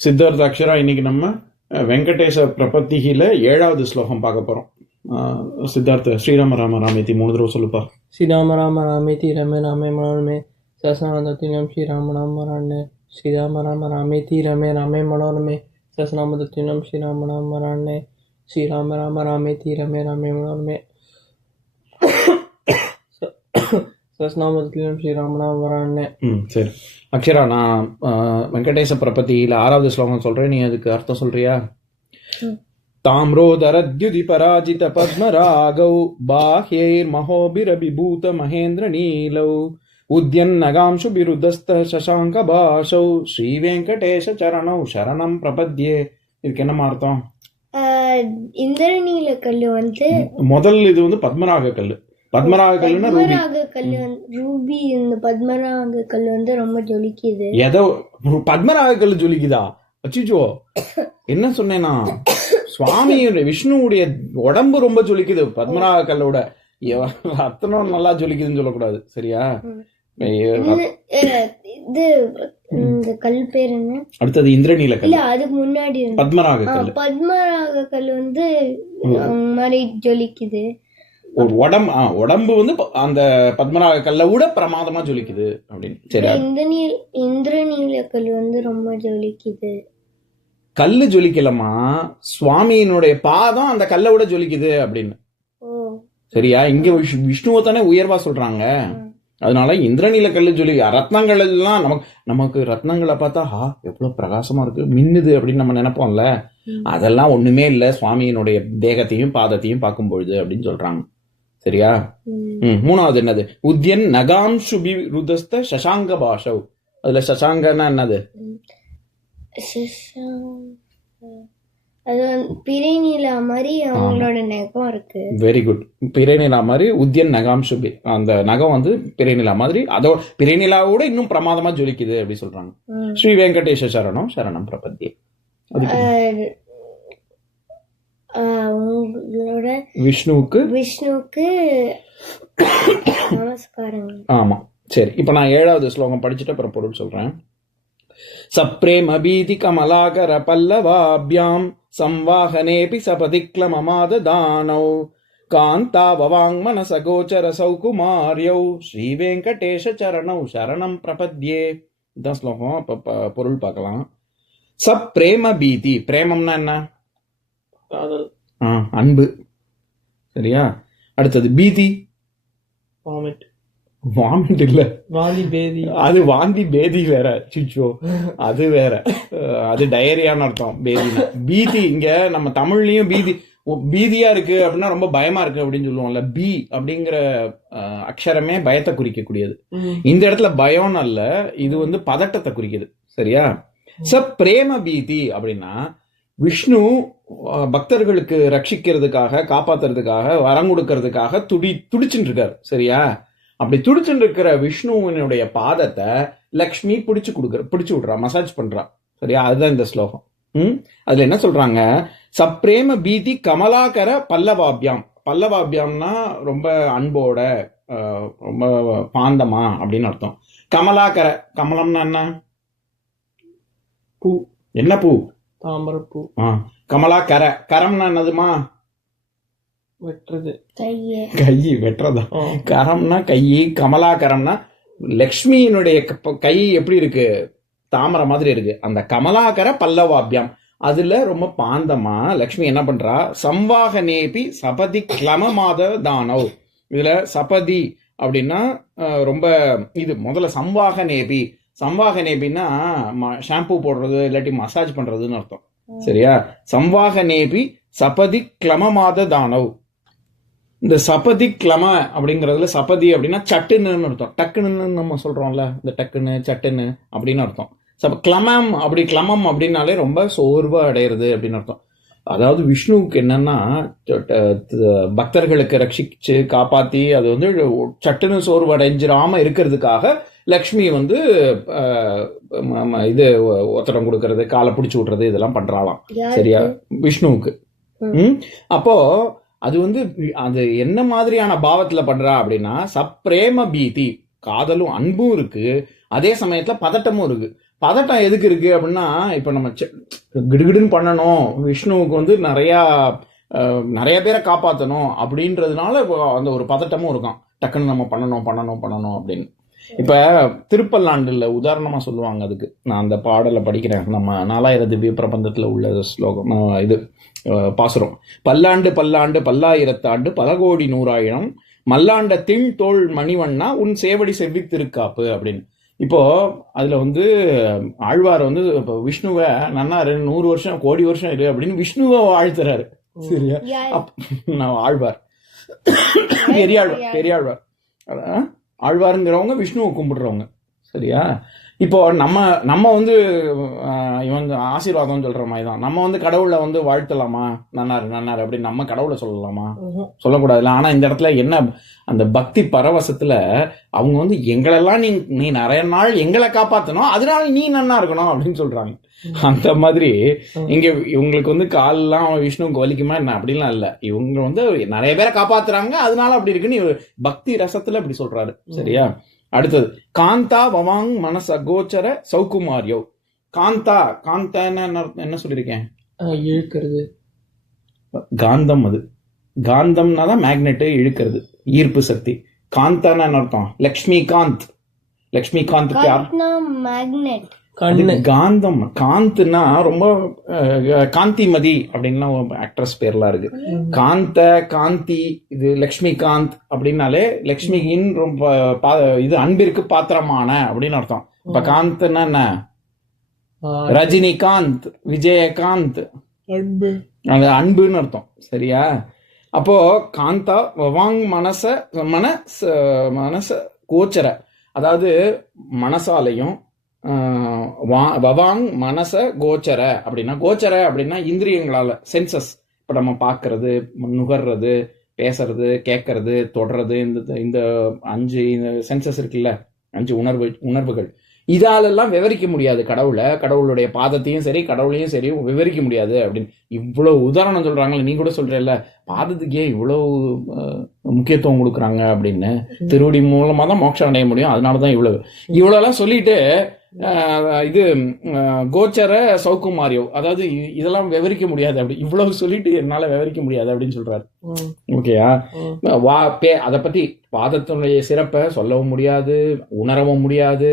சித்தார்த்த அக்ஷரா இன்னைக்கு நம்ம வெங்கடேச பிரபத்திகில ஏழாவது ஸ்லோகம் பார்க்க போகிறோம் சித்தார்த்த ஸ்ரீராம ராம ராமேதி மூணு தடவை சொல்லுப்பா ஸ்ரீராம ராம ராமேதி ரமே ராமே மனோரமே சசநாதத்தினம் ஸ்ரீராம ராம ராணே ஸ்ரீராம ராம ராமேதி ரமே ராமே மனோரமே சசநாமதத்தினம் ஸ்ரீராம ராம ராணே ஸ்ரீராம ராம ராமேதி ரமே ராமே மனோரமே सहस्रनामदत्तिनं श्रीराम राम राणे ம் சரி அக்ஷரா நான் அஹ், வெங்கடேச பிரபத்தியில ஆறாவது ஸ்லோகம் சொல்றேன் நீ அதுக்கு அர்த்தம் சொல்றியா தாம்ரோதரத்யுதி பராஜித பத்மராகௌ பாஹ்யைர்மஹோபிரபிபூத மகேந்திர நீலௌ உத்யன்னகாம்சு பிருதஸ்த சசாங்க பாஷௌ ஸ்ரீ வெங்கடேஷ சரணௌ சரணம் பிரபத்யே இதுக்கு என்னமா அர்த்தம் ஆஹ் இந்திரநீல கல்லு வந்து முதல் இது வந்து பத்மராக கல்லு பத்மராக கல்லுன்னா ரூபி. பத்மராக வந்து ரூபி இந்த பத்மராக கல்லு வந்து ரொம்ப ஜொலிக்குது. ஏதோ பத்மராக கல்லு ஜொலிக்குதா? அச்சிச்சோ. என்ன சொன்னேனா? சுவாமியுடைய விஷ்ணுவுடைய உடம்பு ரொம்ப ஜொலிக்குது. பத்மராக கல்லோட. ரத்னம் நல்லா ஜொலிக்குதுன்னு சொல்லக்கூடாது. சரியா? இது இந்த கல் பேர் என்ன? அடுத்தது இந்திரநீல கல் அதுக்கு முன்னாடி பத்மராக கல் பத்மராக கல் வந்து மாதிரி ஜொலிக்குது. ஒரு உடம்பு ஆ, உடம்பு வந்து அந்த பத்மராக கல்லை விட பிரமாதமா ஜொலிக்குது அப்படின்னு. சரி இந்திரநீல் இந்திரநீல கல் வந்து ரொம்ப ஜொலிக்குது. கல்லு ஜொலிக்கலமா சுவாமியினுடைய பாதம் அந்த கல்லை விட ஜொலிக்குது அப்படின்னு. சரியா? இங்க விஷ்- விஷ்ணுவை தானே உயர்வா சொல்றாங்க. அதனால இந்திரநீல கல்லு சொல்லி ரத்னங்கள் எல்லாம் நமக்கு நமக்கு ரத்னங்களை பார்த்தா ஆ எவ்வளவு பிரகாசமா இருக்கு மின்னுது அப்படின்னு நம்ம நினைப்போம்ல. அதெல்லாம் ஒண்ணுமே இல்ல. சுவாமியினுடைய தேகத்தையும் பாதத்தையும் பார்க்கும் பொழுது அப்படின்னு சொல்றாங்க. சரியா? மூணாவது என்னது? உத்யன் நகாம் சுபி ருதஸ்த சசாங்க பாஷவ். அதுல சசாங்கன்னா என்னது? வெரி குட் பிறைநிலா மாதிரி உத்யன் நகாம் சுபி. அந்த நகம் வந்து பிறைநிலா மாதிரி. அதோ பிறைநிலாவோட இன்னும் பிரமாதமா ஜொலிக்குது அப்படி சொல்றாங்க. ஸ்ரீ வெங்கடேஷ சரணம் சரணம் பிரபத்தி அதுக்கு ஆஹ் ஆஹ் உங்களோட விஷ்ணுவுக்கு விஷ்ணுவுக்கு நமஸ்காரங்கள் ஆமா சரி. இப்ப நான் ஏழாவது ஸ்லோகம் படிச்சுட்டு அப்புறம் பொருள் சொல்றேன். சப்ரேம பீதி கமலாகர பல்லவாபியாம் சம்வாகனேபி சபதிக்லமமாத தானௌ காந்தாவவாங் மனச கோச்சர சௌகுமாரியௌ ஸ்ரீ வெங்கடேஷ சரணௌ சரணம் பிரபத்யே. இதான் ஸ்லோகம். பொருள் பார்க்கலாம். சப்ரேம பீதி பிரேமம்னா என்ன? காதல். ஆ, அன்பு. சரியா? அடுத்தது பீதி. வாமிட் வாமிட் இல்ல. வாந்தி பேதி. அது வாந்தி பேதி வேற. சிச்சோ அது வேற. அது டயரியான்னு அர்த்தம் பேதினா. பீதி இங்க நம்ம தமிழ்லயும் பீதி பீதியா இருக்கு அப்படின்னா ரொம்ப பயமா இருக்கு அப்படின்னு சொல்லுவோம்ல. பி அப்படிங்கிற அக்ஷரமே பயத்தை குறிக்கக்கூடியது. இந்த இடத்துல பயம் அல்ல இது வந்து பதட்டத்தை குறிக்குது. சரியா? ச பிரேம பீதி அப்படின்னா விஷ்ணு பக்தர்களுக்கு ரட்சிக்கிறதுக்காக காப்பாத்துறதுக்காக வரம் கொடுக்கறதுக்காக துடி துடிச்சுட்டு இருக்காரு சரியா? அப்படி துடிச்சுட்டு இருக்கிற விஷ்ணுவினுடைய பாதத்தை லக்ஷ்மி பிடிச்சு கொடுக்குற பிடிச்சு விடுறா மசாஜ் பண்றா. சரியா? அதுதான் இந்த ஸ்லோகம். ம்? அதுல என்ன சொல்றாங்க? சப்ரேம பீதி கமலாகர பல்லவாபியாம். பல்லவாபியாம்னா ரொம்ப அன்போட ரொம்ப பாந்தமா அப்படின்னு அர்த்தம். கமலாகர கமலம்னா என்ன? பூ. என்ன பூ? தாமரைப்பூ. ஆ, கமலாகர கரம்னா என்னதுமா? வெட்டுறது. கைய. கை வெட்டுறதா. கரம்னா கை கமலாகரம்னா லக்ஷ்மியினுடைய க- கை எப்படி இருக்கு? தாமரை மாதிரி இருக்கு. அந்த கமலாகர பல்லவாபியம். அதுல ரொம்ப பாந்தமா லக்ஷ்மி என்ன பண்றா? சம்வாகனேபி சபதி கிளமமாத தானவ். இதுல சபதி அப்படின்னா ரொம்ப இது முதல்ல சம்வாகனேபி சம்வாகனேபின்னா ஷாம்பு போடுறது இல்லாட்டி மசாஜ் பண்றதுன்னு அர்த்தம். சரியா? சம்வாகனேபி சபதி கிளமமாத தானவ். இந்த சபதி கிளம அப்படிங்கறதுல சபதி அப்படின்னா சட்டுன்னு அர்த்தம். டக்குன்னு நம்ம சொல்றோம்ல இந்த டக்குன்னு சட்டுன்னு அப்படின்னு அர்த்தம். சப கிளமம் அப்படி கிளமம் அப்படின்னாலே ரொம்ப சோர்வு அடையிறது அப்படின்னு அர்த்தம். அதாவது விஷ்ணுவுக்கு என்னன்னா பக்தர்களுக்கு ரட்சிச்சு காப்பாத்தி அது வந்து சட்டுன்னு சோர்வு அடைஞ்சிராம இருக்கிறதுக்காக லக்ஷ்மி வந்து இது ஒத்தடம் கொடுக்கறது காலை பிடிச்சி விடுறது இதெல்லாம் பண்றாளாம். சரியா? விஷ்ணுவுக்கு. ம். ம்? அப்போ அது வந்து அது என்ன மாதிரியான பாவத்துல பண்றா அப்படின்னா சப்ரேம பீதி. காதலும் அன்பும் இருக்கு. அதே சமயத்துல பதட்டமும் இருக்கு. பதட்டம் எதுக்கு இருக்கு அப்படின்னா இப்ப நம்ம கிடுகிடுன்னு பண்ணணும். விஷ்ணுவுக்கு வந்து நிறைய நிறைய பேரை காப்பாற்றணும் அப்படின்றதுனால அந்த ஒரு பதட்டமும் இருக்கும். டக்குன்னு நம்ம பண்ணணும் பண்ணணும் பண்ணணும் அப்படின்னு. இப்ப திருப்பல்லாண்டுல உதாரணமா சொல்லுவாங்க அதுக்கு. நான் அந்த பாடலை படிக்கிறேன். நம்ம நாலாயிர திவ்ய பிரபந்தத்துல உள்ள ஸ்லோகம் இது பாசுரம். பல்லாண்டு பல்லாண்டு பல்லாயிரத்தாண்டு பல கோடி நூறாயிரம். மல்லாண்ட திண் தோள் மணிவண்ணா உன் சேவடி செவ்வி திருக்காப்பு அப்படின்னு. இப்போ அதுல வந்து ஆழ்வார் வந்து இப்போ விஷ்ணுவை நன்னாரு நூறு வருஷம் கோடி வருஷம் இரு அப்படின்னு விஷ்ணுவை வாழ்த்துறாரு சரியா? நான் ஆழ்வார். பெரியாழ்வார் பெரியாழ்வார். அதான் ஆழ்வாருங்கிறவங்க விஷ்ணுவை கும்பிடுறவங்க. சரியா? இப்போ நம்ம நம்ம வந்து இவன் ஆசீர்வாதம் சொல்ற மாதிரி தான் நம்ம வந்து கடவுளை வந்து வாழ்த்தலாமா? நன்னாரு நன்னாரு அப்படின்னு நம்ம கடவுளை சொல்லலாமா? சொல்லக்கூடாதுல்ல ஆனா இந்த இடத்துல என்ன அந்த பக்தி பரவசத்துல அவங்க வந்து எங்களெல்லாம் நீ நீ நிறைய நாள் எங்களை காப்பாத்தணும் அதனால நீ நன்னா இருக்கணும் அப்படின்னு சொல்றாங்க. அந்த மாதிரி இங்க இவங்களுக்கு வந்து கால்லாம் விஷ்ணுவுக்கு வலிக்குமா என்ன? அப்படிலாம் இல்ல. இவங்க வந்து நிறைய பேரை காப்பாத்துறாங்க அதனால அப்படி இருக்குன்னு பக்தி ரசத்துல அப்படி சொல்றாரு. சரியா? அடுத்தது காந்தா வவாங் மனச கோச்சர சௌகுமாரியோ. காந்தா காந்தான்னு என்ன அர்த்தம்? என்ன சொல்லியிருக்கேன்? இழுக்கிறது. காந்தம் அது. காந்தம்னா தான் மேக்னெட்டை இழுக்கிறது ஈர்ப்பு சக்தி. காந்தான்னு என்ன அர்த்தம்? லக்ஷ்மி காந்த் லக்ஷ்மி காந்த் மேக்னெட். கண்ணு. காந்தம். காந்த்னா ரொம்ப காந்திமதி அப்படின்னா ஆக்ட்ரஸ் பேர்லாம் இருக்கு. காந்த காந்தி இது லக்ஷ்மி காந்த் அப்படின்னாலே லக்ஷ்மியின் ரொம்ப இது அன்பிற்கு பாத்திரமான அப்படின்னு அர்த்தம். இப்ப காந்த்னா என்ன? ரஜினிகாந்த் விஜயகாந்த். அன்பு. அது அன்புன்னு அர்த்தம். சரியா? அப்போ காந்தா வவாங் மனச மனச மனச கோச்சர அதாவது மனசாலையும் வா- வவாங் மனச கோச்சர அப்படின்னா கோச்சர அப்படின்னா இந்திரியங்களால சென்சஸ் இப்போ நம்ம பார்க்கறது நுகர்றது பேசுறது கேட்கறது தொடறது இந்த இந்த அஞ்சு சென்சஸ் இருக்குல்ல அஞ்சு உணர்வு உணர்வுகள். இதாலெல்லாம் விவரிக்க முடியாது. கடவுளை கடவுளுடைய பாதத்தையும் சரி கடவுளையும் சரி விவரிக்க முடியாது அப்படின்னு. இவ்வளவு உதாரணம் சொல்றாங்களே நீ கூட சொல்றல பாதத்துக்கு ஏன் இவ்வளவு அஹ், முக்கியத்துவம் கொடுக்குறாங்க அப்படின்னு? திருவடி மூலமா தான் மோட்சம் அடைய முடியும். அதனால தான் இவ்வளவு. இவ்வளவுலாம் சொல்லிட்டு இது அஹ், கோச்சர சௌகுமாரியோ அதாவது இதெல்லாம் விவரிக்க முடியாது அப்படி. இவ்வளவு சொல்லிட்டு என்னால விவரிக்க முடியாது அப்படின்னு சொல்றாரு. ஓகேயா. வா பே அதை பத்தி பாதத்தினுடைய சிறப்பை சொல்லவும் முடியாது உணரவும் முடியாது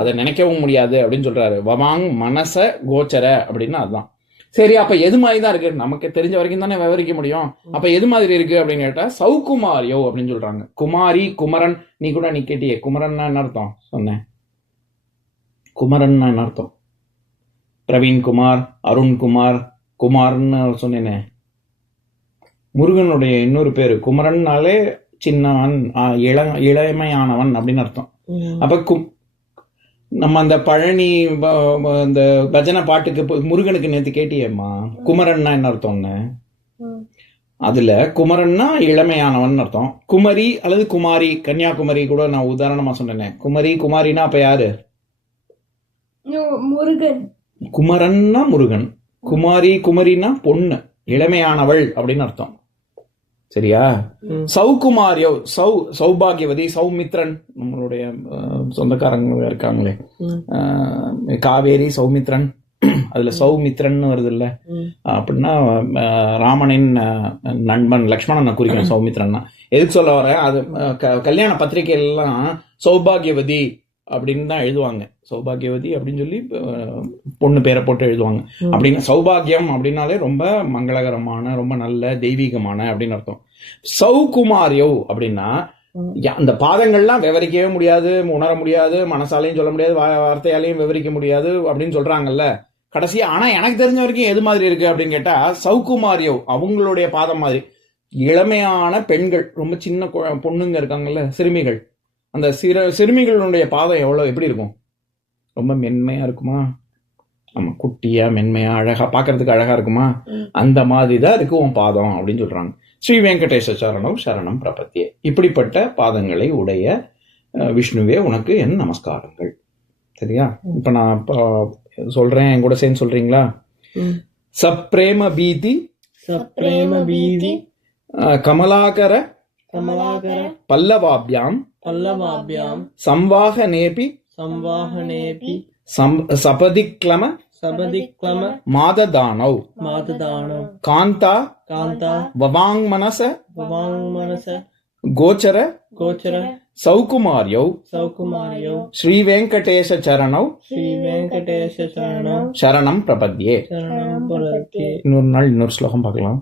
அதை நினைக்கவும் முடியாது அப்படின்னு சொல்றாரு. வவாங் மனச கோச்சர அப்படின்னு அதுதான் சரி அப்ப எது மாதிரி தான் இருக்கு? நமக்கு தெரிஞ்ச வரைக்கும் தானே விவரிக்க முடியும். அப்ப எது மாதிரி இருக்கு அப்படின்னு கேட்டா சௌகுமாரியோ அப்படின்னு சொல்றாங்க. குமாரி குமரன் நீ கூட நீ கேட்டியே குமரன்னா என்ன அர்த்தம்? சொன்னேன். குமரன்னா என்ன அர்த்தம்? பிரவீன் குமார் அருண் குமார் குமார்னு சொன்னேனே. முருகனுடைய இன்னொரு பேரு குமரன்னாலே சின்னவன் இள இளமையானவன் அப்படின்னு அர்த்தம். அப்ப கும் நம்ம அந்த பழனி இந்த பஜனை பாட்டுக்கு முருகனுக்கு நேத்து கேட்டியேம்மா. குமரன்னா என்ன அர்த்தம்னு? அதுல குமரன்னா இளமையானவன் அர்த்தம். குமரி அல்லது குமாரி கன்னியாகுமரி கூட நான் உதாரணமா சொன்னேனே. குமரி குமாரினா அப்ப யாரு? முருகன். குமரன்னா முருகன். குமாரி குமரினா பொண்ணு. இளமையானவள் அப்படின்னு அர்த்தம். சரியா? ம். சௌகுமாரியோ சௌ சௌபாகியவதி சௌமித்ரன் நம்மளுடைய சொந்தக்காரங்க இருக்காங்களே. காவேரி சௌமித்ரன் அதுல சௌமித்ரன் வருது இல்ல. அப்படின்னா ராமனின் நண்பன் லக்ஷ்மணனை குறிக்கும் சௌமித்ரன்னா. எதுக்கு சொல்ல வரேன் அது கல்யாண பத்திரிகைலாம் சௌபாகியவதி அப்படின்னு தான் எழுதுவாங்க. சௌபாகியவதி அப்படின்னு சொல்லி பொண்ணு பேரை போட்டு எழுதுவாங்க. அப்படின்னு சௌபாகியம் அப்படின்னாலே ரொம்ப மங்களகரமான ரொம்ப நல்ல தெய்வீகமான அப்படின்னு அர்த்தம். சௌகுமாரியோ அப்படின்னா அந்த பாதங்கள்லாம் விவரிக்கவே முடியாது உணர முடியாது மனசாலையும் சொல்ல முடியாது வார்த்தையாலையும் விவரிக்க முடியாது அப்படின்னு சொல்றாங்கல்ல. கடைசியா ஆனா எனக்கு தெரிஞ்ச வரைக்கும் எது மாதிரி இருக்கு அப்படின்னு கேட்டா சௌகுமாரியோ அவங்களுடைய பாதம் மாதிரி. இளமையான பெண்கள் ரொம்ப சின்ன பொண்ணுங்க இருக்காங்கல்ல சிறுமிகள். அந்த சிறு சிறுமிகளுடைய பாதம் எவ்வளவு எப்படி இருக்கும்? ரொம்ப மென்மையா இருக்குமா? ஆமா குட்டியா மென்மையா அழகா பார்க்கிறதுக்கு அழகா இருக்குமா. அந்த மாதிரி தான் இருக்கு உன் பாதம் அப்படின்னு சொல்றாங்க. ஸ்ரீ வெங்கடேச சரணம் சரணம் பிரபத்தியே. இப்படிப்பட்ட பாதங்களை உடைய விஷ்ணுவே உனக்கு என் நமஸ்காரங்கள். சரியா? இப்ப நான் இப்போ சொல்றேன் என் கூட சேர்ந்து சொல்றீங்களா? ம். சப்ரேம பீதி சப்ரேம பீதி கமலாகர கமலாகர பல்லவாபியாம் பல்லவாபியாம் சம்வாகனேபி संवाहनेऽपि சம் சபதிக்லம சபதிக்லம மாததானௌ மாததானம் காந்தா காந்தா வவாங்மனச வாங்மனச கோச்சர கோச்சர சௌகுமார்யௌ சௌகுமாரியோ ஸ்ரீவேங்கடேஷ சரணௌ ஸ்ரீ வெங்கடேஷ சரணம் சரணம் பிரபத்யே சரணம் பிரபத்தி இன்னொரு நாள் இன்னொரு ஸ்லோகம் பார்க்கலாம்